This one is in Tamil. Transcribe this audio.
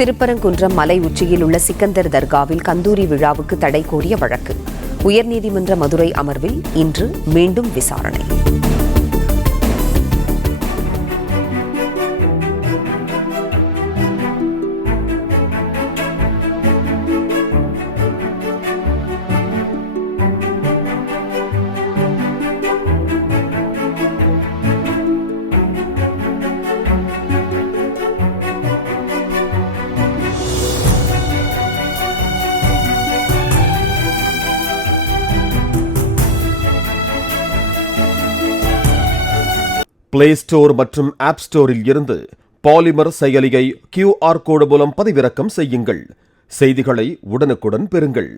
திருப்பரங்குன்றம் மலை உச்சியில் உள்ள சிக்கந்தர் தர்காவில் கந்தூரி விழாவுக்கு தடை கோரிய வழக்கு உயர்நீதிமன்ற மதுரை அமர்வில் இன்று மீண்டும் விசாரணை. பிளே ஸ்டோர் மற்றும் ஆப் ஸ்டோரில் இருந்து பாலிமர் செயலியை QR கோடு மூலம் பதிவிறக்கம் செய்யுங்கள். செய்திகளை உடனுக்குடன் பெறுங்கள்.